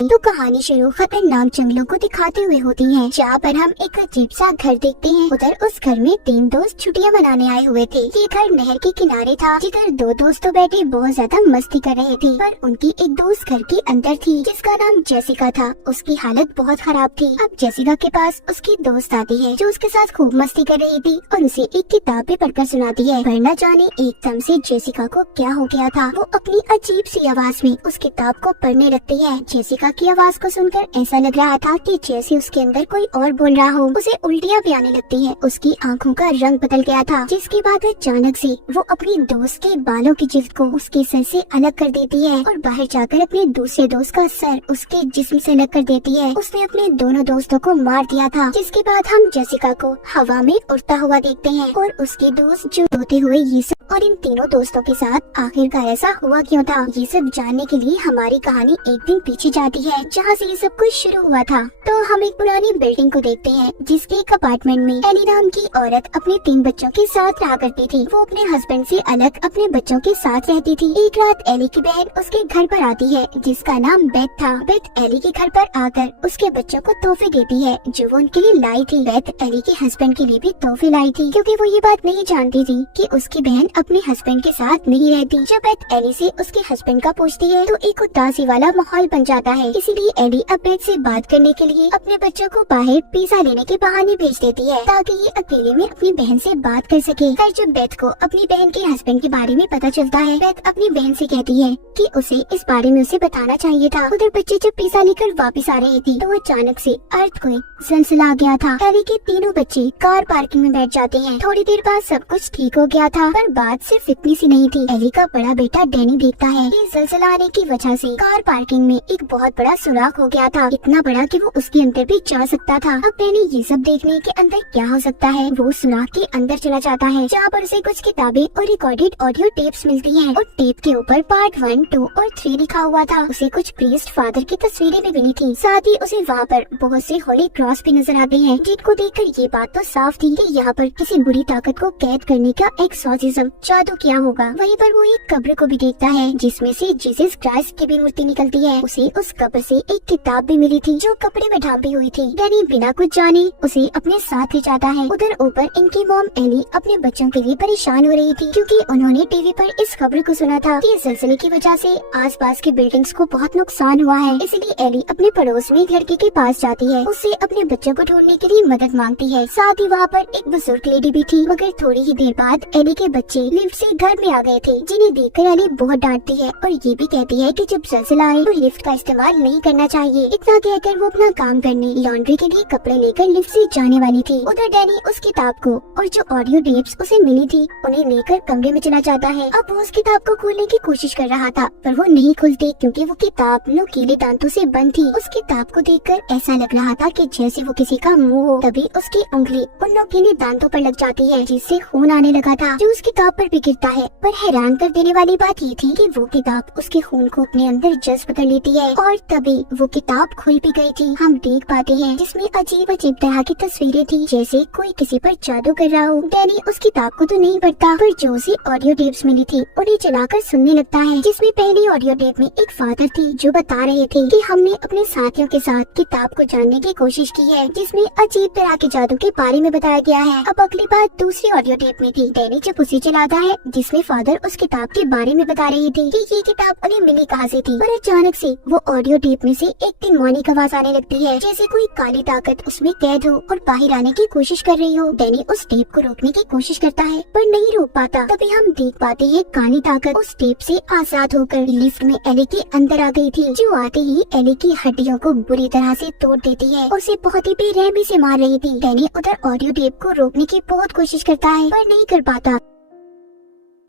तो कहानी शुरू खतरनाक जंगलों को दिखाते हुए होती है, जहाँ पर हम एक अजीब सा घर देखते हैं। उधर उस घर में 3 दोस्त छुट्टियाँ मनाने आए हुए थे। ये घर नहर के किनारे था, जिधर 2 दोस्तों बैठे बहुत ज्यादा मस्ती कर रहे थे। पर उनकी एक दोस्त घर के अंदर थी, जिसका नाम जेसिका था। उसकी हालत बहुत खराब थी। अब जेसिका के पास उसकी दोस्त आती है, जो उसके साथ खूब मस्ती कर रही थी और उसे एक किताब भी पढ़कर सुनाती है। पर न जाने एकदम से जेसिका को क्या हो गया था। वो अपनी अजीब सी आवाज में उस किताब को पढ़ने लगती है। जेसिका की आवाज को सुनकर ऐसा लग रहा था कि जैसे उसके अंदर कोई और बोल रहा हो। उसे उल्टियाँ भी आने लगती है। उसकी आंखों का रंग बदल गया था, जिसके बाद अचानक से वो अपनी दोस्त के बालों की जिल्द को उसके सर से अलग कर देती है और बाहर जाकर अपने दूसरे दोस्त का सर उसके जिस्म से अलग कर देती है। उसने अपने दोनों दोस्तों को मार दिया था। जिसके बाद हम जेसिका को हवा में उड़ता हुआ देखते हैं और उसकी दोस्त जो रोते हुए ये सब और इन तीनों दोस्तों के साथ आखिरकार ऐसा हुआ क्यों था, ये सब जानने के लिए हमारी कहानी एक दिन पीछे जाती है, जहाँ से ये सब कुछ शुरू हुआ था। तो हम एक पुरानी बिल्डिंग को देखते हैं, जिसके एक अपार्टमेंट में एली नाम की औरत अपने 3 बच्चों के साथ रहा करती थी। वो अपने हस्बैंड से अलग अपने बच्चों के साथ रहती थी। एक रात एली की बहन उसके घर पर आती है, जिसका नाम बेथ था। बेथ एली के घर पर आकर उसके बच्चों को तोहफे देती है, जो वो उनके लिए लाई थी। बेथ एली के हस्बैंड के लिए भी तोहफे लाई थी, क्योंकि वो ये बात नहीं जानती थी कि उसकी बहन अपने हस्बैंड के साथ नहीं रहती। जब बेथ एली से उसके हस्बैंड का पूछती है, तो एक उदासी वाला माहौल बन जाता है। इसीलिए एली अब बेथ से बात करने के लिए अपने बच्चों को बाहर पिज्जा लेने के बहाने भेज देती है, ताकि ये अकेले में अपनी बहन से बात कर सके। फिर जब बेथ को अपनी बहन के हस्बैंड के बारे में पता चलता है, बेथ अपनी बहन से कहती है कि उसे इस बारे में उसे बताना चाहिए था। उधर बच्चे जब पिज्जा लेकर वापस आ रहे थे, तो अचानक से अर्थक्वेक ज़लज़ला आ गया था। एली के तीनों बच्चे कार पार्किंग में बैठ जाते हैं। थोड़ी देर बाद सब कुछ ठीक हो गया था, पर बात सिर्फ इतनी सी नहीं थी। एली का बड़ा बेटा डैनी देखता है कि ज़लज़ला आने की वजह से कार पार्किंग में एक बहुत बड़ा सुराख हो गया था, इतना बड़ा कि वो उसके अंदर भी जा सकता था। अब डैनी ये सब देखने के अंदर क्या हो सकता है, वो सुराख के अंदर चला जाता है, जहाँ पर उसे कुछ किताबें और रिकॉर्डेड ऑडियो टेप्स मिलती हैं और टेप के ऊपर पार्ट 1, 2 और 3 लिखा हुआ था। उसे कुछ प्रीस्ट फादर की तस्वीरें भी मिली थी। साथ ही उसे वहाँ पर बहुत से होली क्रॉस भी नजर आते हैं, जिनको देखकर ये बात तो साफ थी कि यहाँ पर किसी बुरी ताकत को कैद करने का एक्सॉर्सिज्म जादू किया होगा। वहीं पर वो एक कब्र को भी देखता है, जिसमें से जीसस क्राइस्ट की भी मूर्ति निकलती है। उसे उस कब्र से एक किताब भी मिली थी, जो कपड़े में ढांपी हुई थी। डैनी बिना कुछ जाने उसे अपने साथ ले जाता है। उधर ऊपर इनकी मॉम एली अपने बच्चों के लिए परेशान हो रही थी, क्योंकि उन्होंने टीवी पर इस खबर को सुना था कि ज़लज़ले की वजह से आसपास की बिल्डिंग्स को बहुत नुकसान हुआ है। इसलिए एली अपने पड़ोस में एक लड़के के पास जाती है, उससे अपने बच्चों को ढूंढने के लिए मदद मांगती है। साथ ही वहाँ पर एक बुजुर्ग लेडी भी थी। मगर थोड़ी ही देर बाद एली के बच्चे लिफ्ट से घर में आ गए थे, जिन्हें देखकर एली बहुत डांटती है और ये भी कहती है कि जब ज़लज़ला आए तो लिफ्ट का इस्तेमाल नहीं करना चाहिए। इतना कहकर वो अपना काम करने लॉन्ड्री के लिए कपड़े लेकर लिफ्ट से जाने वाली थी। उधर डैनी उस किताब को और जो ऑडियो टेप्स उसे मिली थी उन्हें लेकर कमरे में चला जाता है। अब वो उस किताब को खोलने की कोशिश कर रहा था, पर वो नहीं खुलती, क्योंकि वो किताब नुकीले दांतों से बंद थी। उस किताब को देखकर ऐसा लग रहा था कि जैसे वो किसी का मुंह हो। तभी उसकी उंगली उन नुकीले दांतों पर लग जाती है, जिससे खून आने लगा था, जो उस किताब पर भी गिरता है। पर हैरान कर देने वाली बात ये थी कि वो किताब उसके खून को अपने अंदर जज्ब कर लेती है और तभी वो किताब खुल भी गई थी। हम देख पाते हैं जिसमें अजीब अजीब तरह की तस्वीरें थी, जैसे कोई किसी पर जादू कर रहा हो। डैनी उस किताब को तो नहीं पढ़ता, पर जो उसे ऑडियो टेप्स मिली थी उन्हें चलाकर सुनने लगता है, जिसमें पहली ऑडियो टेप में एक फादर थी, जो बता रहे थे कि हमने अपने साथियों के साथ किताब को जानने की कोशिश की है, जिसमें अजीब तरह के जादू के बारे में बताया गया है। अब अगली बात दूसरी ऑडियो टेप में थी। डैनी जब उसे चलाता है, जिसमें फादर उस किताब के बारे में बता रही थी कि ये किताब उन्हें मिली कहाँ से थी। पर अचानक से वो ऑडियो टेप में से एक डिमोनिक आवाज आने लगती है, जैसे कोई काली ताकत उसमें कैद हो और बाहर आने की कोशिश कर रही हो। डैनी उस टेप को रोकने की कोशिश करता है, पर नहीं रोक पाता। तभी हम देख पाते हैं काली ताकत उस टेप से आजाद होकर लिफ्ट में एली के अंदर आ गई थी, जो आते ही एली की हड्डियों को बुरी तरह से तोड़ देती है और उसे बहुत ही बेरहमी से मार रही थी। डैनी उधर ऑडियो टेप को रोकने की बहुत कोशिश करता है, पर नहीं कर पाता।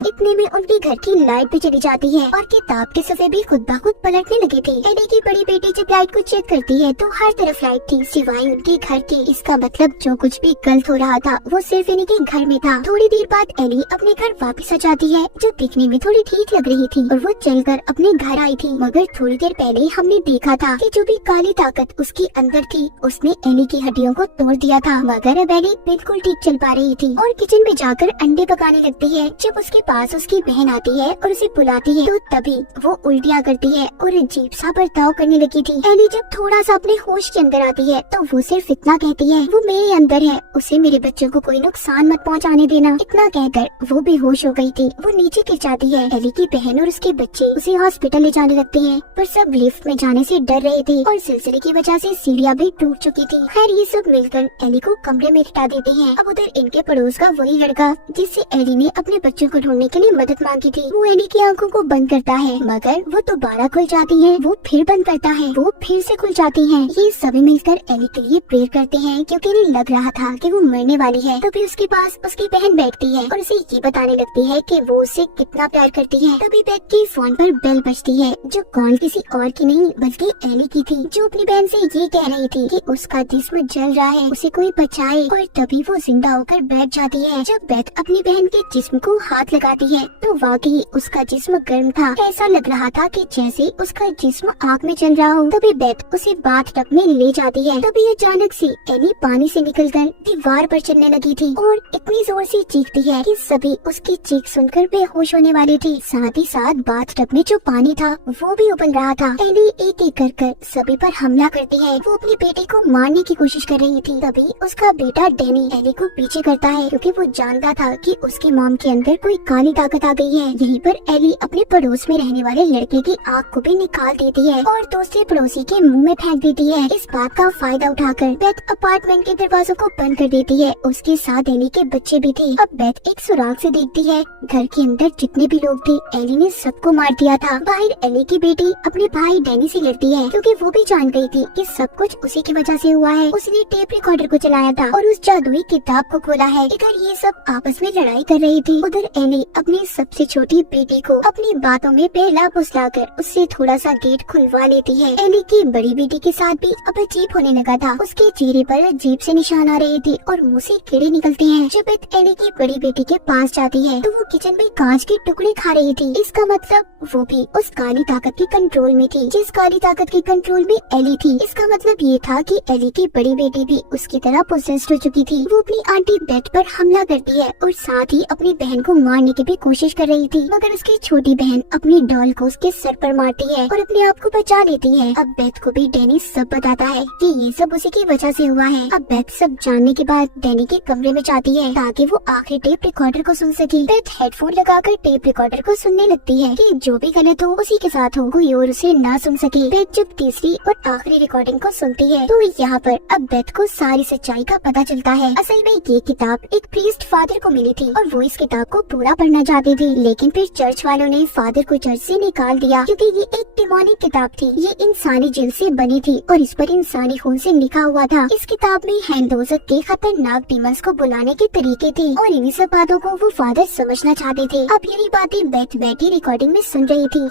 इतने में उनके घर की लाइट भी चली जाती है और किताब के सफ़े भी खुद ब खुद पलटने लगे थे। एली की बड़ी बेटी जब लाइट को चेक करती है तो हर तरफ लाइट थी, सिवाय उनके घर के। इसका मतलब जो कुछ भी गलत हो रहा था वो सिर्फ इन्हीं के घर में था। थोड़ी देर बाद एली अपने घर वापस आ जाती है, जो दिखने में थोड़ी ठीक लग रही थी, और वो चलकर अपने घर आई थी। मगर थोड़ी देर पहले हमने देखा था कि जो भी काली ताकत उसके अंदर थी उसने एली की हड्डियों को तोड़ दिया था। मगर अब एली बिल्कुल ठीक चल पा रही थी और किचन में जाकर अंडे पकाने लगती है। जब उसके पास उसकी बहन आती है और उसे बुलाती है, तो तभी वो उल्टियाँ करती है और अजीब सा बर्ताव करने लगी थी। एली जब थोड़ा सा अपने होश के अंदर आती है तो वो सिर्फ इतना कहती है, वो मेरे अंदर है, उसे मेरे बच्चों को कोई नुकसान मत पहुंचाने देना। इतना कहकर वो बेहोश हो गई थी। वो नीचे गिर जाती है। एली की बहन और उसके बच्चे उसे हॉस्पिटल ले जाने लगते हैं, पर सब लिफ्ट में जाने से डर रहे थे और सिलसिले की वजह से सीढ़ियाँ भी टूट चुकी थी। खैर ये सब मिलकर एली को कमरे में लिटा देते हैं। अब उधर इनके पड़ोस का वही लड़का जिससे एली ने अपने बच्चों को ढूंढने के लिए मदद मांगी थी, वो एली की आंखों को बंद करता है, मगर वो दोबारा खुल जाती है। वो फिर बंद करता है, वो फिर से खुल जाती है। ये सभी मिलकर एली के लिए प्रेयर करते हैं, क्योंकि इन्हें लग रहा था कि वो मरने वाली है। तभी उसके पास उसकी बहन बैठती है और उसे ये बताने लगती है कि वो उसे कितना प्यार करती है। तभी बेथ की फोन पर बेल बजती है, जो कॉल किसी और की नहीं बल्कि एली की थी, जो अपनी बहन से ये कह रही थी कि उसका जिस्म जल रहा है, उसे कोई बचाए। और तभी वो जिंदा होकर बैठ जाती है। जब बेथ अपनी बहन के जिस्म को हाथ लगाती है तो वाकई उसका जिस्म गर्म था। ऐसा लग रहा था कि जैसे उसका जिस्म आग में जल रहा हो। तभी बेथ उसे बाथटब में ले जाती है। तभी अचानक से एली पानी से निकलकर दीवार पर चलने लगी थी और इतनी जोर से चीखती है कि सभी उसकी चीख सुनकर बेहोश होने वाली थी। साथ ही साथ बाथटब में जो पानी था वो भी उबल रहा था। एली एक एक कर सभी पर हमला करती है। वो अपनी बेटे को मारने की कोशिश कर रही थी। तभी उसका बेटा डैनी एली को पीछे करता है, क्योंकि वो जानता था कि उसकी मॉम के अंदर कोई काली ताकत आ गई है। यहीं पर एली अपने पड़ोस में रहने वाले लड़के की आँख को भी निकाल देती है और दूसरे पड़ोसी के मुंह में फेंक देती है। इस बात का फायदा उठाकर बेथ अपार्टमेंट के दरवाजों को बंद कर देती है। उसके साथ एली के बच्चे भी थे। अब बेथ एक सुराग से देखती है, घर के अंदर जितने भी लोग थे एली ने सबको मार दिया था। बाहर एली की बेटी अपने भाई डैनी से लड़ती है, क्योंकि वो भी जान गई थी कि सब कुछ उसी की वजह से हुआ है। उसने टेप रिकॉर्डर को चलाया था और उस जादुई किताब को खोला है। इधर ये सब आपस में लड़ाई कर रही थी, उधर एली अपनी सबसे छोटी बेटी को अपनी बातों में बहला फुसलाकर उससे थोड़ा सा गेट खुलवा लेती है। एली की बड़ी बेटी के साथ भी अब अजीब होने लगा था। उसके चेहरे पर अजीब से निशान आ रहे थे और मुंह से कीड़े निकलते हैं। जब एली की बड़ी बेटी के पास जाती है तो वो किचन में कांच के टुकड़े खा रही थी। इसका मतलब वो भी उस काली ताकत के कंट्रोल में थी, जिस काली ताकत के कंट्रोल में एली थी। इसका मतलब ये था कि एली की बड़ी बेटी भी उसकी तरह पोसेस्ड हो चुकी थी। वो अपनी आंटी बेथ पर हमला करती है और साथ ही अपनी बहन को मारने की भी कोशिश कर रही थी, मगर उसकी छोटी बहन अपनी डॉल को उसके सर पर मारती है और अपने आप को बचा लेती है। अब बेथ को भी डैनी सब बताता है कि ये सब उसी की वजह से हुआ है। अब बेथ सब जानने के बाद डैनी के कमरे में जाती है ताकि वो आखिरी टेप रिकॉर्डर को सुन सके। बेथ हेडफोन लगाकर टेप रिकॉर्डर को सुनने लगती है कि जो भी गलत हो उसी के साथ हो, कोई और उसे ना सुन सके। बेथ जब तीसरी और आखिरी रिकॉर्डिंग को सुनती है तो यहाँ पर अब बेथ को सारी सच्चाई का पता चलता है। असल में ये किताब एक प्रीस्ट फादर को मिली थी और वो इस किताब को पूरा पढ़ना चाहते थे, लेकिन फिर चर्च वालों ने फादर को चर्च से निकाल दिया, क्योंकि ये एक डिमोनिक किताब थी। ये इंसानी जिन से बनी थी और इस पर इंसानी खून से लिखा हुआ था। इस किताब में हैंदोजक के खतरनाक डीमंस को बुलाने के तरीके थे और इन्हीं सब बातों को वो फादर समझना चाहते थे। अब यही बातें बेथ बैठी रिकॉर्डिंग में सुन रही थी।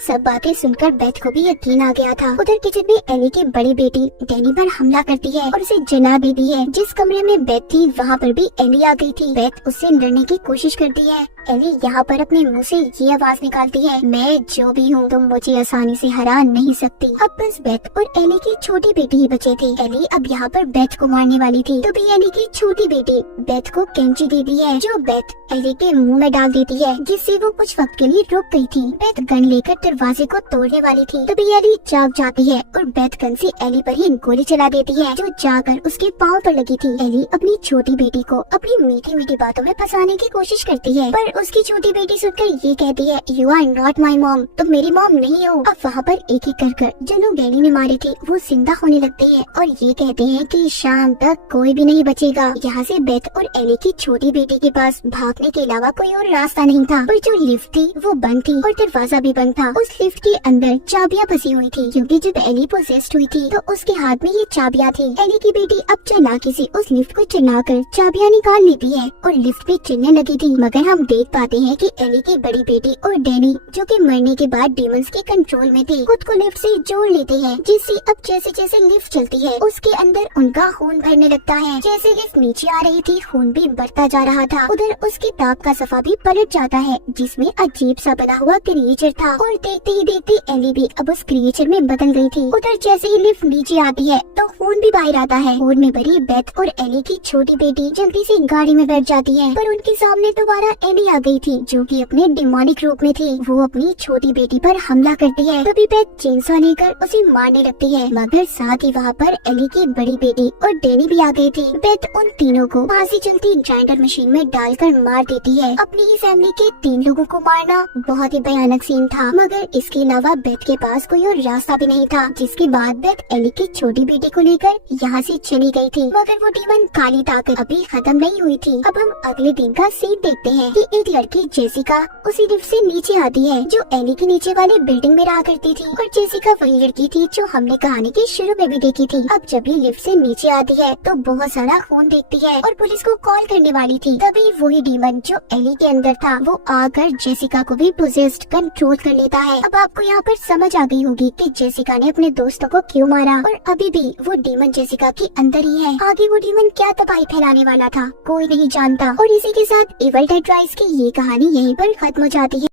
सब बातें सुनकर बेथ को भी यकीन आ गया था। उधर किचन में एली की बड़ी बेटी डैनी पर हमला करती है और उसे जला देती है। जिस कमरे में बेथ थी वहाँ पर भी एली आ गई थी। बेथ उससे लड़ने की कोशिश करती है। एली यहाँ पर अपने मुंह से ये आवाज निकालती है, मैं जो भी हूँ तुम मुझे आसानी से हरा नहीं सकती। अब बस बेथ और एली की छोटी बेटी ही बचे थे। एली अब यहाँ पर बेथ को मारने वाली थी, तभी एली की छोटी बेटी बेथ को कैंची देती है, जो बेथ एली के मुंह में डाल देती है, जिससे वो कुछ वक्त के लिए रुक गई थी। बेथ गन लेकर दरवाजे को तोड़ने वाली थी, तभी एली जाग जाती है और बेथ गन से एली पर ही गोली चला देती है, जो जाकर उसके पाँव पर लगी थी। एली अपनी छोटी बेटी को अपनी मीठी मीठी बातों में फंसाने की कोशिश करती है, पर उसकी छोटी बेटी सुनकर ये कहती है, you are not my mom, तुम मेरी मॉम नहीं हो। अब वहाँ पर एक एक कर जो लोग डैनी ने मारे थे वो जिंदा होने लगते हैं और ये कहते हैं कि शाम तक कोई भी नहीं बचेगा। यहाँ से बेथ और एली की छोटी बेटी के पास भागने के अलावा कोई और रास्ता नहीं था, पर जो लिफ्ट थी वो बंद थी और दरवाजा भी बंद था। उस लिफ्ट के अंदर चाबियां फंसी हुई थी, क्योंकि जब एली पोसेस्ड हुई थी तो उसके हाथ में ये चाबियां थी। एली की बेटी अब चालाकी से उस लिफ्ट को चलाकर चाबियां निकाल लेती है और लिफ्ट भी चलने लगी थी, मगर हम देख पाते हैं कि एली की बड़ी बेटी और डैनी, जो कि मरने के बाद डीमंस के कंट्रोल में थे, खुद को लिफ्ट से जोड़ लेते हैं, जिससे अब जैसे जैसे लिफ्ट चलती है उसके अंदर उनका खून भरने लगता है। जैसे लिफ्ट नीचे आ रही थी खून भी बढ़ता जा रहा था। उधर उस किताब का सफा भी पलट जाता है, जिसमें अजीब सा बना हुआ क्रिएचर था और देखते ही देखते एली भी अब उस क्रिएचर में बदल गई थी। उधर जैसे ही लिफ्ट नीचे आती है तो खून भी बाहर आता है। खून में भरी बेथ और एली की छोटी बेटी जल्दी से गाड़ी में बैठ जाती है, पर उनके सामने दोबारा एली आ गई थी, जो कि अपने डिमोनिक रूप में थी। वो अपनी छोटी बेटी पर हमला करती है। तभी बेथ चेनसॉ लेकर उसे मारने लगती है, मगर साथ ही वहाँ पर एली की बड़ी बेटी और डैनी भी आ गई थी। बेथ उन तीनों को फांसी चलती ग्राइंडर मशीन में डालकर मार देती है। अपनी ही फैमिली के 3 लोगों को मारना बहुत ही भयानक सीन था, मगर इसके अलावा बेथ के पास कोई और रास्ता भी नहीं था। जिसके बाद बेथ एली की छोटी बेटी को लेकर यहाँ से चली गई थी, मगर वो डीमन काली ताकत अभी खत्म नहीं हुई थी। अब हम अगले दिन का सीन देखते हैं कि एक लड़की जेसिका उसी लिफ्ट से नीचे आती है, जो एली के नीचे वाले बिल्डिंग में रहा करती थी। और जेसिका वही लड़की थी जो हमने कहानी के शुरू में भी देखी थी। अब जब ये लिफ्ट से नीचे आती है तो बहुत सारा खून देखती है और पुलिस को कॉल करने वाली थी। तभी वही डीमन जो एली के अंदर था वो आकर जेसिका को भी पोजेस्ड कंट्रोल कर लेता है। अब आपको यहाँ पर समझ आ गई होगी कि जेसिका ने अपने दोस्तों को क्यों मारा, और अभी भी वो डीमन जेसिका के अंदर ही है। आगे वो डीमन क्या तबाही फैलाने वाला था कोई नहीं जानता। और इसी के साथ इविल डेड राइज की ये कहानी यहीं पर खत्म हो जाती है।